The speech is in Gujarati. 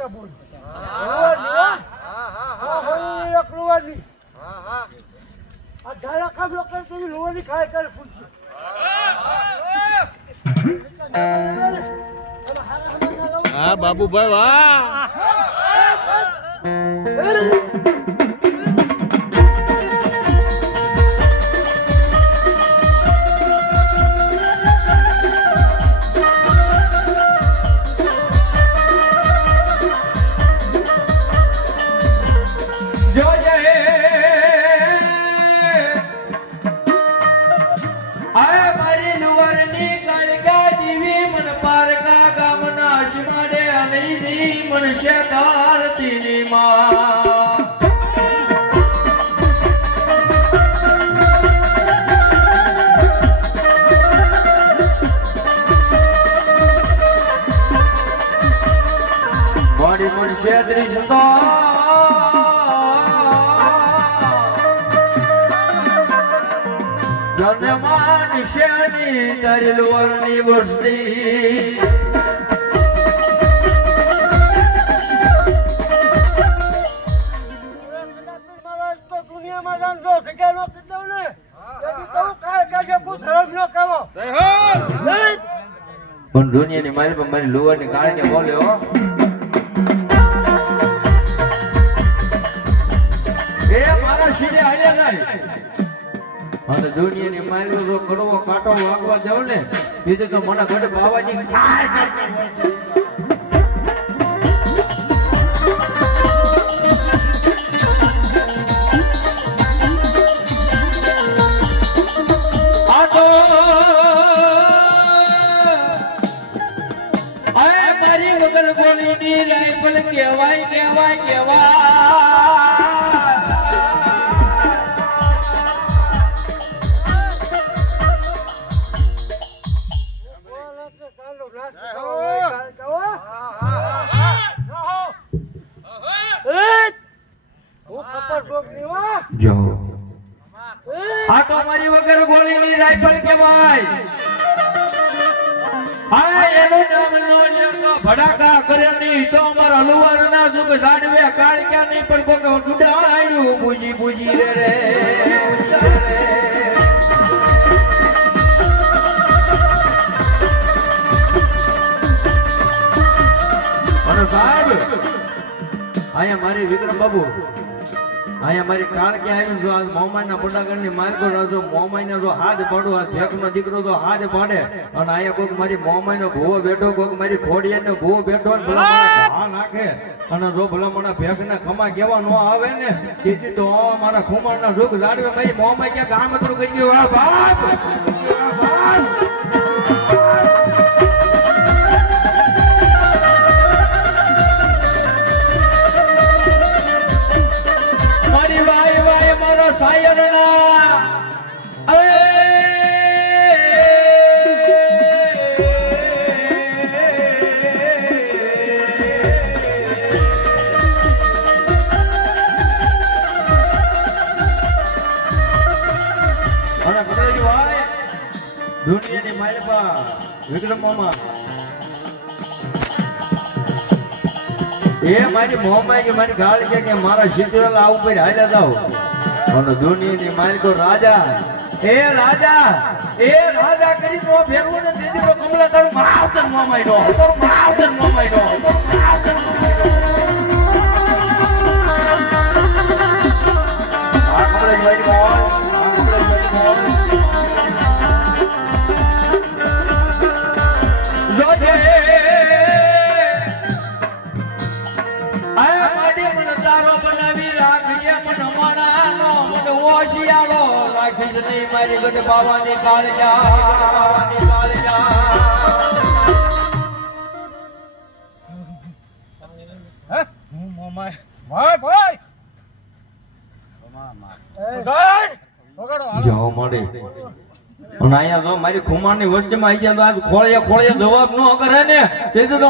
કબૂલ એક લોવાની. આ ધારા કામ લોકો તેની લોવાની ખાય કરે હા બાબુભાઈ વાહ. અલીની મનુષ્ય ધારતીની માં. મારી વસ્તી. પણ દુનિયાની મારી પણ મારી લુવરની કાળને બોલે હો. એ મારા શીરે હાલ્યા જાય અને દુનિયાની મારી પર કડવો કાંટો વાગવા જાવ ને બીજું તો મને ઘડે બાવાજી ગોળીની રાઈફલ કહેવાય કહેવાય કહેવાય હું હો. આ તો મારી વગર ગોળીની રાઈફલ કહેવાય આ એનું નો ભડાકા કર્યા નહીં તો અમારા હલુવાર ના સુખ સાડવે કાળક્યા નહીં, પણ કોક સુડાયું આવ્યું ભૂજી, રે રે રે. અને સાહેબ, અહીંયા મારી વિક્રમ બાબુ અહીંયા મારી કાળ કે આવી જો આ મોમાઈના પડાગણની માર્ગો જો, મોમાઈને જો હાથ પાડો, આ ભેખનો દીકરો જો હાથ પાડે, અને અહીંયા કોઈક મારી મોમાઈનો ભૂવો બેઠો કોઈક મારી ખોડિયાનો ભૂવો બેઠો, અને ભલા નાખે. અને જો ભલા મને ભેખના ખમા કેવા નો આવે ને તેથી તો મારા ખુમારના રૂખ લાડવે મારી મોમાઈ ક્યાંક આમંત્રણ કરી ગયું? આ બાપ! એ મારી મોહમાય કે મારી ગાળ કે મારા શીતળા આ ઉપર હાલ્યા જાવ અને દુનિયાની માલિકો રાજા. એ રાજા એ રાજા કરી તો ફેરવો ને તો કમલા તારું માવતર મોમાય નો તારું માવતર નહીં મારી ગઢ બાવાની કાળજા કાળજા હું? મોમાય ભાઈ ભાઈ. જાઓ મળે અને અહીંયા જો મારી ખુમારની વસ્તીમાં આવી ગયા તો આજ ખોળિયા ખોળિયા જવાબ ન કરે ને. તેથી તો